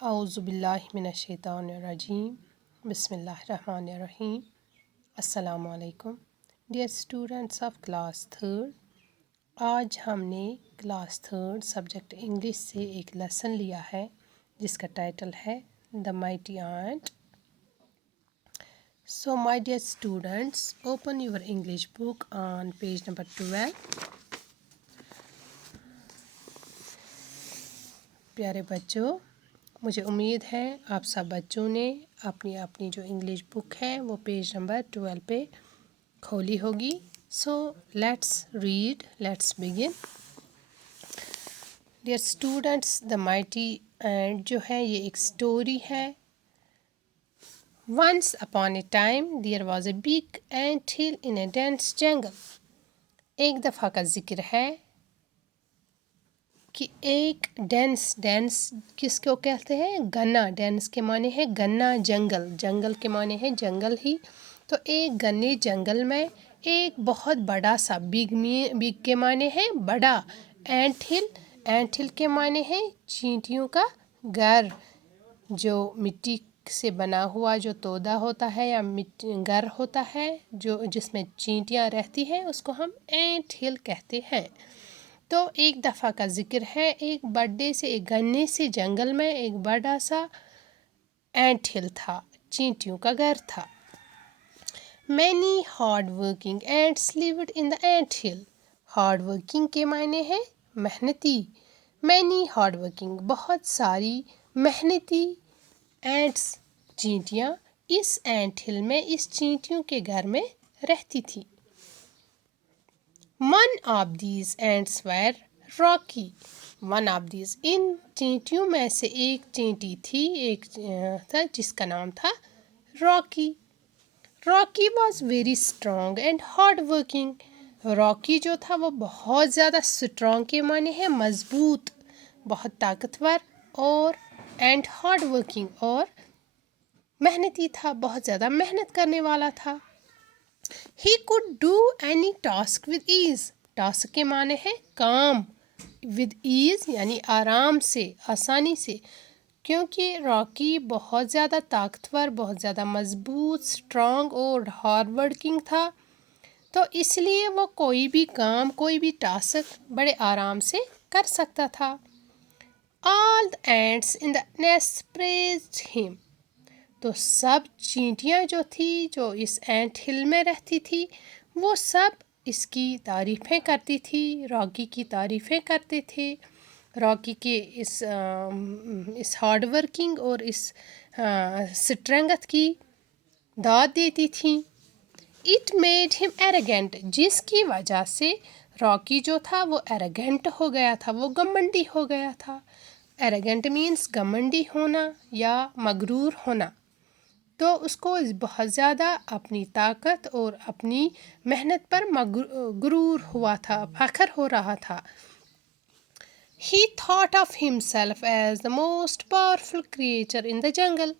اعوذ باللہ من الشیطان الرجیم بسم اللہ الرحمن الرحیم السلام علیکم dear students of class third, آج ہم نے کلاس تھرڈ سبجیکٹ انگلش سے ایک لیسن لیا ہے جس کا ٹائٹل ہے the mighty ant. So my dear students, open your English book on page number 12۔ پیارے بچوں، مجھے امید ہے آپ سب بچوں نے اپنی جو انگلش بک ہے وہ پیج نمبر 12 پہ کھولی ہوگی۔ So let's read, let's begin. Dear students, the mighty ant جو ہے یہ ایک سٹوری ہے۔ Once upon a time there was a big ant hill in a Dennis جنگل۔ ایک دفعہ کا ذکر ہے کہ ایک ڈینس کس کو کہتے ہیں؟ گنا۔ ڈینس کے معنی ہے گنا، جنگل کے معنی ہے جنگل ہی۔ تو ایک گنے جنگل میں ایک بہت بڑا سا، بگ کے معنی ہے بڑا، اینٹ ہل کے معنی ہے چینٹیوں کا گھر، جو مٹی سے بنا ہوا جو تودا ہوتا ہے یا گھر ہوتا ہے جس میں چینٹیاں رہتی ہیں، اس کو ہم اینٹ ہل کہتے ہیں۔ تو ایک دفعہ کا ذکر ہے، ایک گنے سے جنگل میں ایک بڑا سا اینٹ ہل تھا، چینٹیوں کا گھر تھا۔ Many hard working ants lived in the ant hill۔ Hard working کے معنی ہے محنتی۔ Many hard working، بہت ساری محنتی اینٹس، چینٹیاں اس اینٹ ہل میں، اس چینٹیوں کے گھر میں رہتی تھی۔ One of these ants were Rocky۔ One of these، ان چینٹیوں میں سے ایک چینٹی تھی، ایک تھا جس کا نام تھا Rocky. Rocky was very strong and hard working. Rocky جو تھا وہ بہت زیادہ اسٹرانگ کے معنی ہے مضبوط، بہت طاقتور، اور اینڈ ہارڈ ورکنگ، اور محنتی تھا، بہت زیادہ محنت کرنے والا تھا۔ He could do any task with ease۔ Task کے معنی ہے کام، with ease یعنی آرام سے، آسانی سے۔ کیونکہ راکی بہت زیادہ طاقتور، بہت زیادہ مضبوط، اسٹرانگ اور ہارڈ ورکنگ تھا، تو اس لیے وہ کوئی بھی کام، کوئی بھی ٹاسک بڑے آرام سے کر سکتا تھا۔ All the ants in the nest praised him۔ تو سب چینٹیاں جو تھی، جو اس اینٹ ہل میں رہتی تھی، وہ سب اس کی تعریفیں کرتی تھی، راکی کی تعریفیں کرتے تھے، راکی کے اس ہارڈ ورکنگ اور اس اسٹرینگتھ کی داد دیتی تھیں۔ اٹ میڈ ہم ایروگینٹ، جس کی وجہ سے راکی جو تھا وہ ایروگینٹ ہو گیا تھا، وہ گھمنڈی ہو گیا تھا۔ ایروگینٹ مینس گھمنڈی ہونا یا مغرور ہونا۔ تو اس کو بہت زیادہ اپنی طاقت اور اپنی محنت پر غرور ہوا تھا، فخر ہو رہا تھا۔ He thought of himself as the most powerful creature in the jungle۔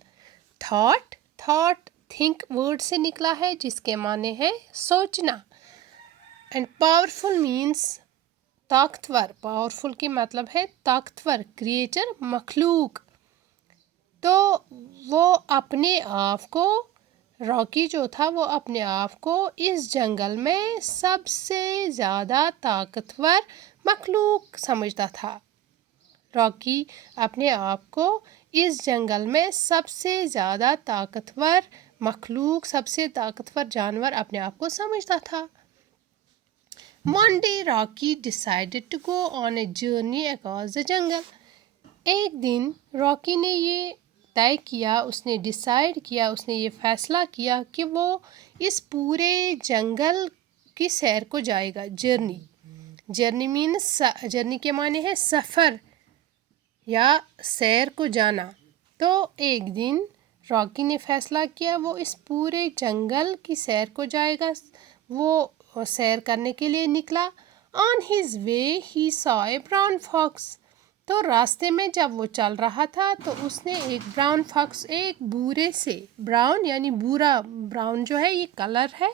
thought think word سے نکلا ہے جس کے معنی ہے سوچنا، and powerful means طاقتور۔ پاورفل کی مطلب ہے طاقتور، کریچر مخلوق۔ تو وہ اپنے آپ کو، راکی جو تھا وہ اپنے آپ کو اس جنگل میں سب سے زیادہ طاقتور مخلوق سمجھتا تھا۔ راکی اپنے آپ کو اس جنگل میں سب سے زیادہ طاقتور مخلوق، سب سے طاقتور جانور اپنے آپ کو سمجھتا تھا۔ One day Rocky decided to go on a journey across the jungle۔ ایک دن راکی نے یہ طے کیا، اس نے ڈیسائیڈ کیا، اس نے یہ فیصلہ کیا کہ وہ اس پورے جنگل کی سیر کو جائے گا۔ جرنی مینس، جرنی کے معنی ہے سفر یا سیر کو جانا۔ تو ایک دن راکی نے فیصلہ کیا وہ اس پورے جنگل کی سیر کو جائے گا، وہ سیر کرنے کے لیے نکلا۔ On his way he saw a brown fox۔ تو راستے میں جب وہ چل رہا تھا تو اس نے ایک براؤن فاکس، ایک بھورے سے، براؤن یعنی بھورا، براؤن جو ہے یہ کلر ہے،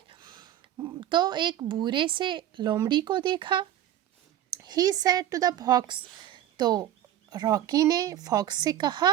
تو ایک بھورے سے لومڑی کو دیکھا۔ He said to the fox۔ تو راکی نے فاکس سے کہا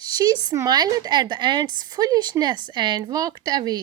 She smiled at the ant's foolishness and walked away.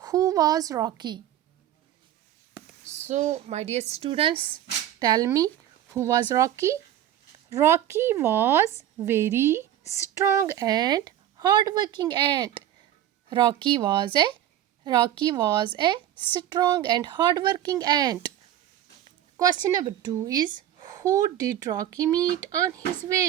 who was Rocky? So my dear students, tell me, who was Rocky? Rocky was very strong and hardworking ant. Rocky was a strong and hardworking ant. Question number 2 is, who did Rocky meet on his way?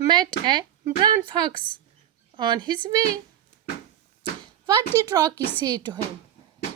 met a brown fox on his way. What did Rocky say to him?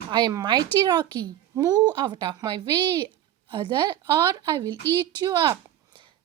I am mighty Rocky, move out of my way, other or I will eat you up.